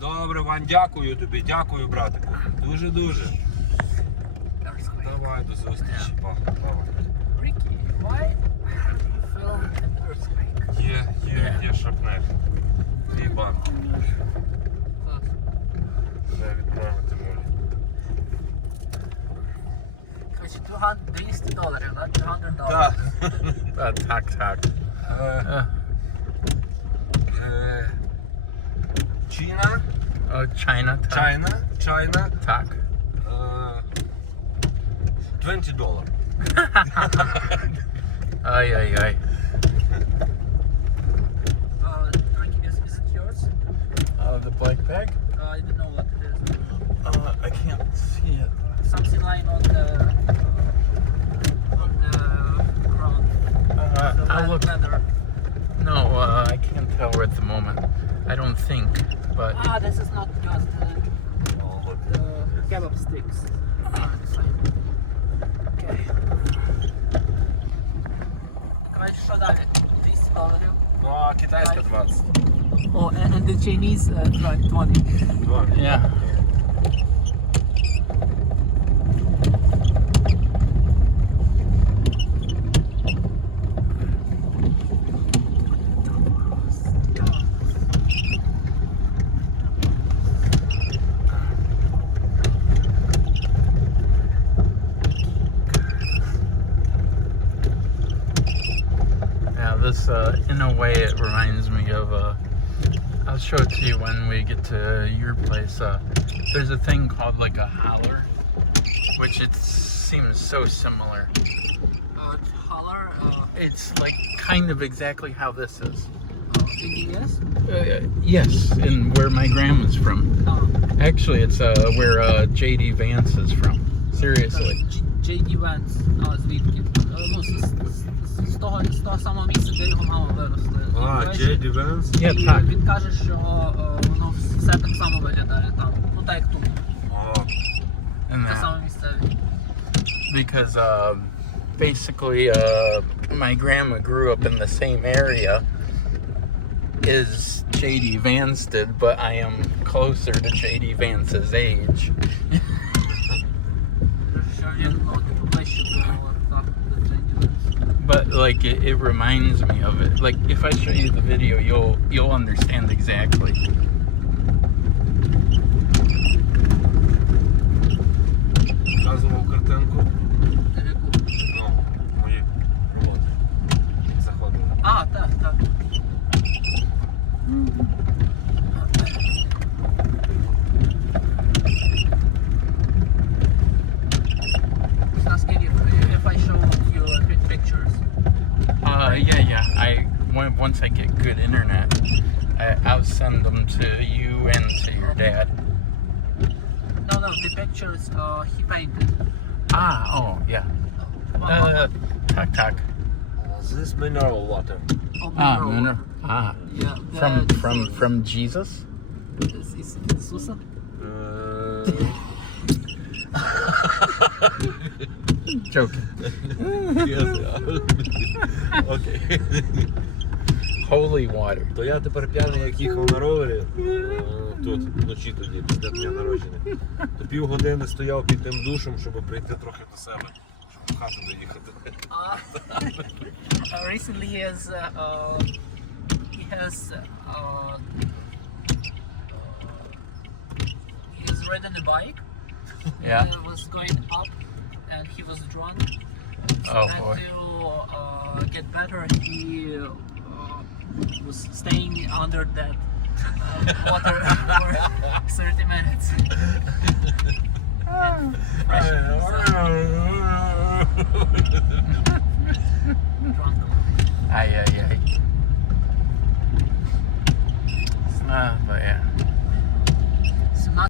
Добре, Вань, дякую тобі, дякую, братику. Дуже-дуже. Давай, до зустрічі. Давай. Ricky, why you feel an earthquake? Є шрапнель. Твій банк. Треба відправити молі. Короче, $200, да? $200. Так. Чина? China. Так. Так. $20. Ай. Ricky, is it yours? The black bag? I don't know what it is. I can't see it. Something lying on the ground. I'll look. Leather. No, I can't tell at the moment. I don't think, but This is not just the kebab sticks. Okay. Короче, що далі? $200. Ну, а китайська 20. Oh, and the Chinese 20. yeah. This, in a way, it reminds me of, I'll show it to you when we get to your place. There's a thing called like a holler, which it seems so similar. Holler. It's like kind of exactly how this is. In the US? Yes, and where my grandma's from. Actually, it's where J.D. Vance is from. Seriously. J.D. Vance. Звідки? Ну, з того самого місця, де його мама виросла. J.D. Vance? Yeah, І так. він каже, що воно все так само виглядає там. Ну так як тут. And Те that. саме місцеві. Because basically my grandma grew up in the same area as J.D. Vance did, but I am closer to J.D. Vance's age. Що він ближче було так до J.D. Vance. But like it reminds me of it. Like if I show you the video, you'll understand exactly. Показував картинку. Ну, мої роботи. Заходили. Так. Asking if I show you pictures. Yeah. Once I get good internet, I'll send them to you and to your dad. No, the pictures he painted. Yeah. Tak. Is this mineral water? Mineral. Yeah. From Jesus? Is Ісуса? Joking. Окей. Holy water. То я тепер п'яний, як їхав на ровері, тут, вночі тоді, після дня народження, то півгодини стояв під тим душем, щоб прийти трохи до себе, щоб в хату доїхати. Recently he has ridden a bike. Yeah. And was going up, and he was drunk. So Oh, then boy. to get better, he was staying under that water for 30 minutes. Drunk. Yeah.